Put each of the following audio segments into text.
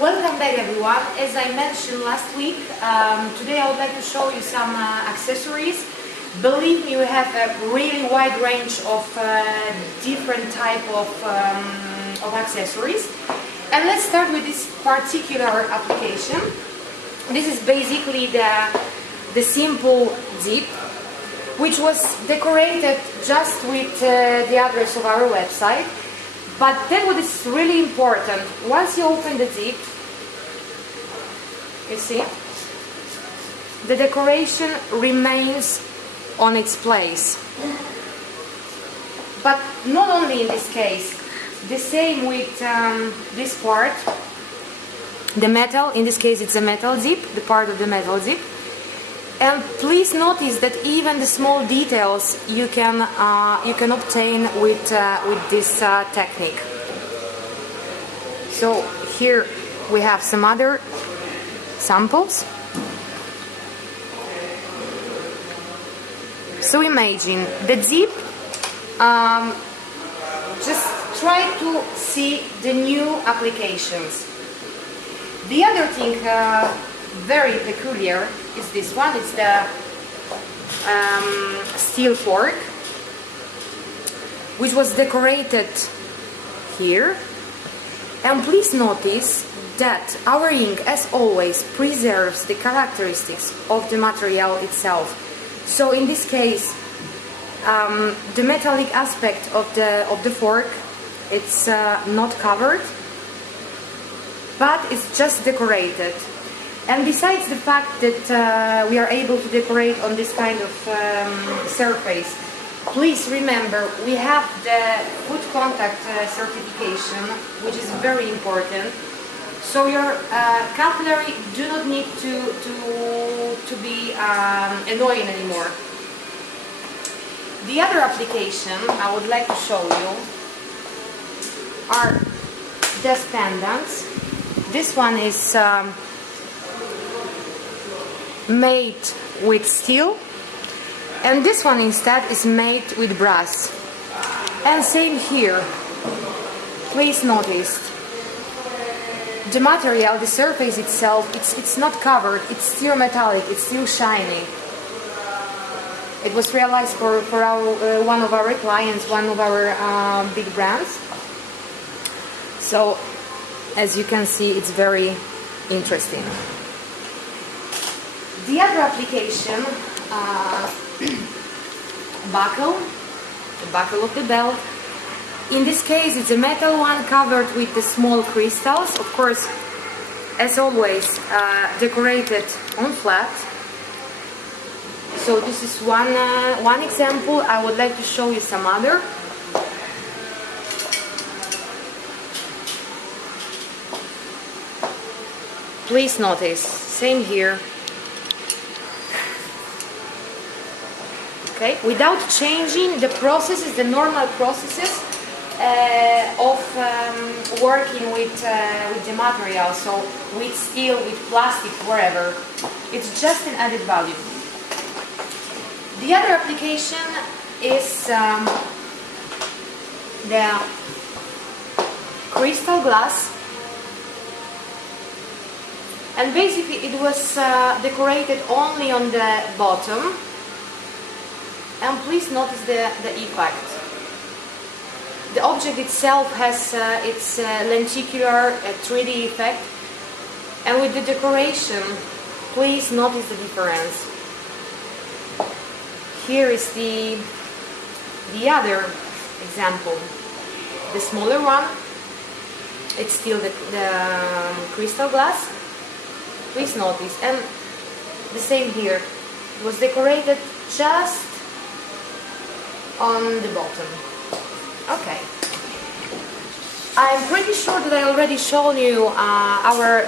Welcome back everyone. As I mentioned last week, today I would like to show you some accessories. Believe me, we have a really wide range of different type of accessories. And let's start with this particular application. This is basically the simple zip, which was decorated just with the address of our website. But then what is really important, once you open the zip, you see, the decoration remains on its place. But not only in this case, the same with this part, the metal, in this case it's a metal zip, the part of the metal zip. And please notice that even the small details you can obtain with this technique. So here we have some other samples. So imagine the zip. Just try to see the new applications. The other thing very peculiar is this one. It's the steel fork, which was decorated here. And please notice that our ink, as always, preserves the characteristics of the material itself. So in this case, the metallic aspect of the fork, it's not covered, but it's just decorated. And besides the fact that we are able to decorate on this kind of surface, please remember we have the foot contact certification, which is very important. So your cutlery do not need to be annoying anymore. The other application I would like to show you are desk pendants. This one is made with steel, and this one instead is made with brass. And same here. Please notice the material, the surface itself, it's not covered, it's still metallic, it's still shiny. It was realized for our, one of our clients, one of our big brands. So as you can see, it's very interesting. The other application, buckle, the buckle of the belt. In this case, it's a metal one covered with the small crystals. Of course, as always, decorated on flat. So this is one example. I would like to show you some other. Please notice, same here. Okay, without changing the processes, the normal processes of working with the material, so with steel, with plastic, wherever. It's just an added value. The other application is the crystal glass. And basically it was decorated only on the bottom. And please notice the effect. The object itself has its lenticular 3D effect, and with the decoration, please notice the difference. Here is the other example, the smaller one. It's still the crystal glass. Please notice, and the same here. It was decorated just on the bottom. Okay. I'm pretty sure that I already shown you our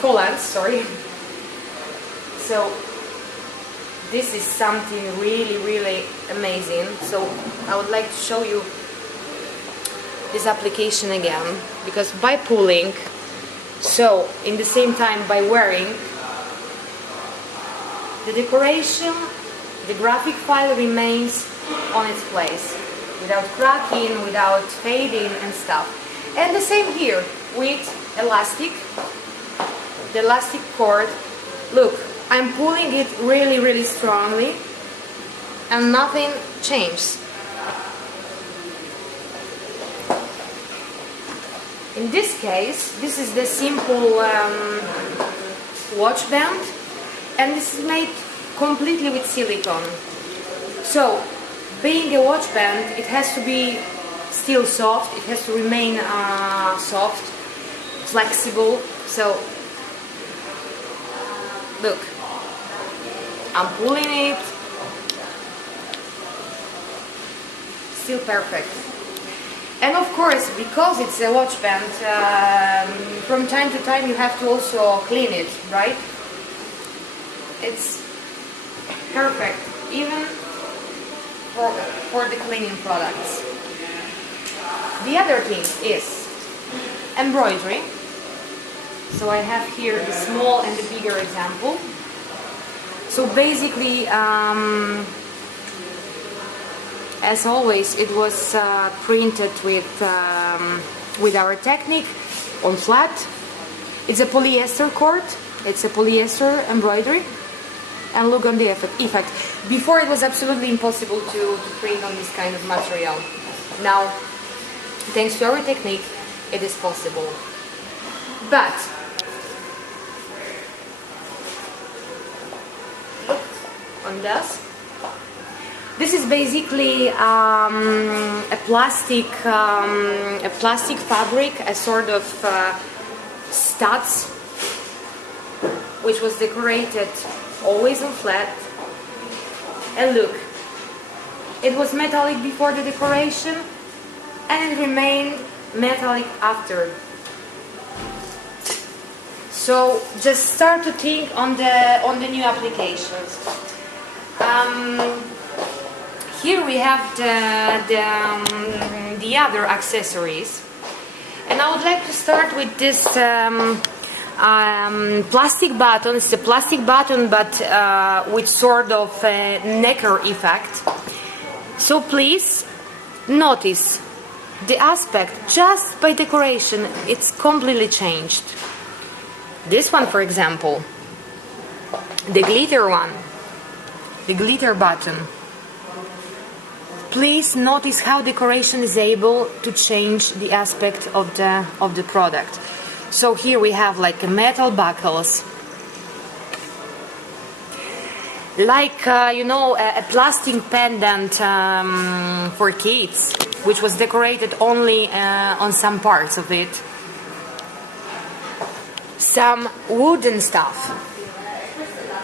collants, sorry. So this is something really amazing. So I would like to show you this application again, because by pulling, so in the same time by wearing, the decoration, the graphic file remains on its place, without cracking, without fading and stuff. And the same here with elastic, the elastic cord. Look, I'm pulling it really strongly and nothing changes. In this case, this is the simple watch band, and this is made completely with silicone. So, being a watch band, it has to be still soft, it has to remain soft, flexible. So, look, I'm pulling it, still perfect. And of course, because it's a watch band, from time to time you have to also clean it, right? It's perfect, even for the cleaning products. The other thing is embroidery. So I have here the small and the bigger example. So basically, as always, it was printed with our technique on flat. It's a polyester cord. It's a polyester embroidery. And look on the effect. Before it was absolutely impossible to print on this kind of material. Now, thanks to our technique, it is possible. But on this is basically a plastic fabric, a sort of studs, which was decorated always on flat. And look, it was metallic before the decoration, and it remained metallic after. So just start to think on the new applications. Here we have the other accessories, and I would like to start with this plastic button. It's a plastic button, but with sort of a necker effect. So please notice the aspect just by decoration. It's completely changed. This one, for example, the glitter one, the glitter button. Please notice how decoration is able to change the aspect of the product. So here we have like a metal buckles, like a plastic pendant for kids, which was decorated only on some parts of it. Some wooden stuff,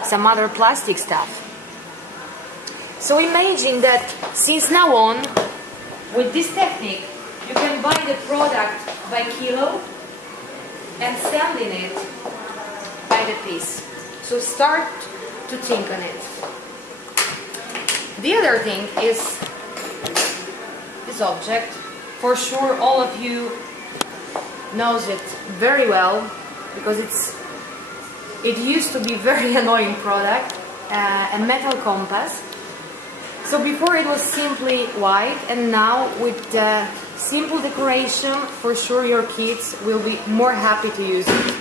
some other plastic stuff. So imagine that since now on, with this technique, you can buy the product by kilo and selling it by the piece. So start to think on it. The other thing is this object. For sure all of you knows it very well, because it used to be very annoying product, a metal compass. So before it was simply white, and now with the simple decoration, for sure your kids will be more happy to use it.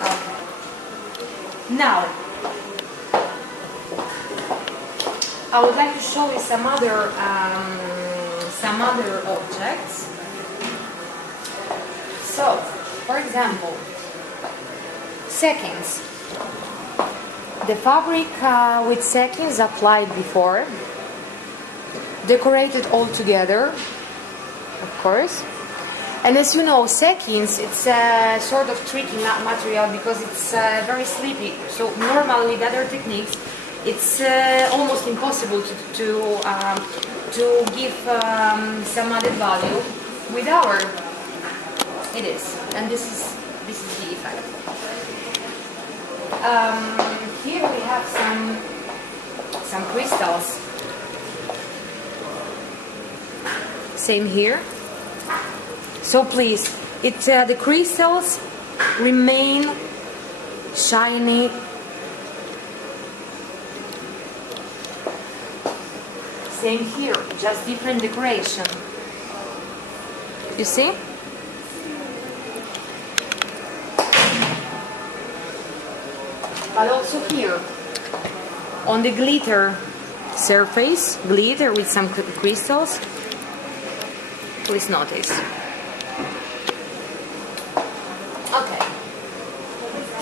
Okay. Now, I would like to show you some other objects. So, for example, seconds. The fabric with seconds applied before, decorated all together, of course. And as you know, seconds, it's a sort of tricky material because it's very sleepy. So normally with other techniques, it's almost impossible to give some added value. With our, it is, and this is the effect. Here we have some crystals. Same here. So please, the crystals remain shiny. Same here, just different decoration. You see? But also here, on the glitter surface, glitter with some crystals, please notice. Okay,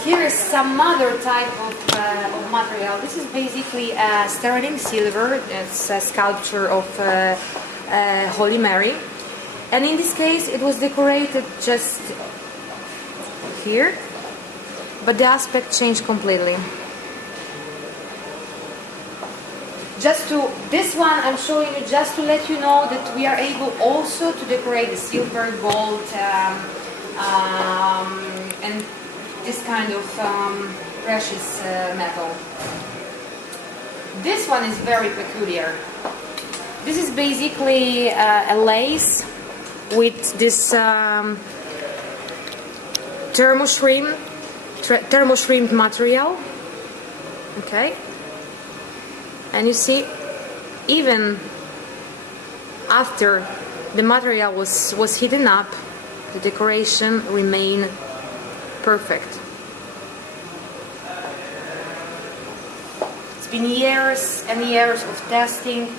here is some other type of material. This is basically sterling silver. It's a sculpture of Holy Mary, and in this case it was decorated just here, but the aspect changed completely. This one I'm showing you just to let you know that we are able also to decorate the silver, gold, and this kind of precious metal. This one is very peculiar. This is basically a lace with this thermoshrimp material. Okay. And you see, even after the material was heated up, the decoration remained perfect. It's been years and years of testing,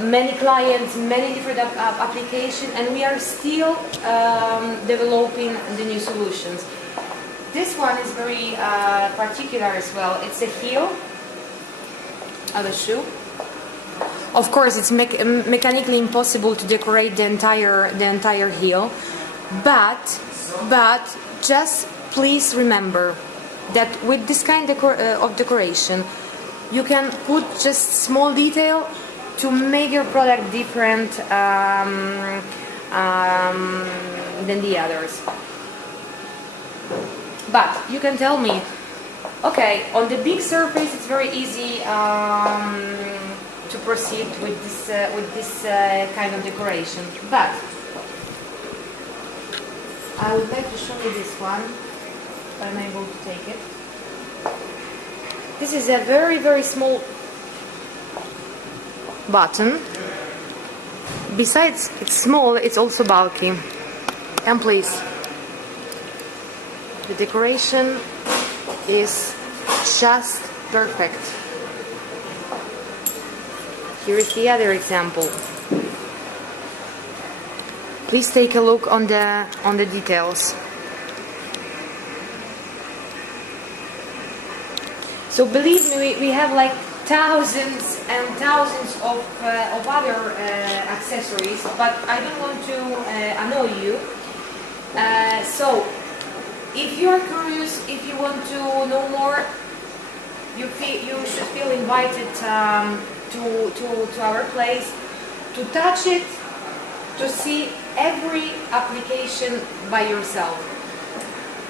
many clients, many different applications, and we are still developing the new solutions. This one is very particular as well. It's a heel of a shoe. Of course, it's mechanically impossible to decorate the entire heel, but just please remember that with this kind of decoration, you can put just small detail to make your product different than the others. But you can tell me, okay, on the big surface it's very easy to proceed with this kind of decoration. But I would like to show you this one, if I'm able to take it. This is a very, very small button. Besides it's small, it's also bulky. And please, the decoration is just perfect. Here is the other example. Please take a look on the details. So believe me, we have like thousands and thousands of other accessories, but I don't want to annoy you. So if you are curious, if you want to know more, you should feel invited to our place, to touch it, to see every application by yourself.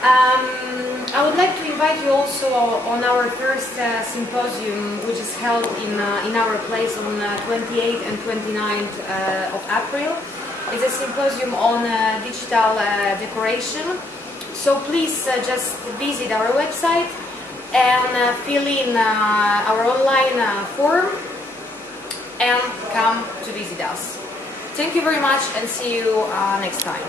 I would like to invite you also on our first symposium, which is held in our place on 28th and 29th of April. It's a symposium on digital decoration. So please just visit our website and fill in our online form and come to visit us. Thank you very much and see you next time.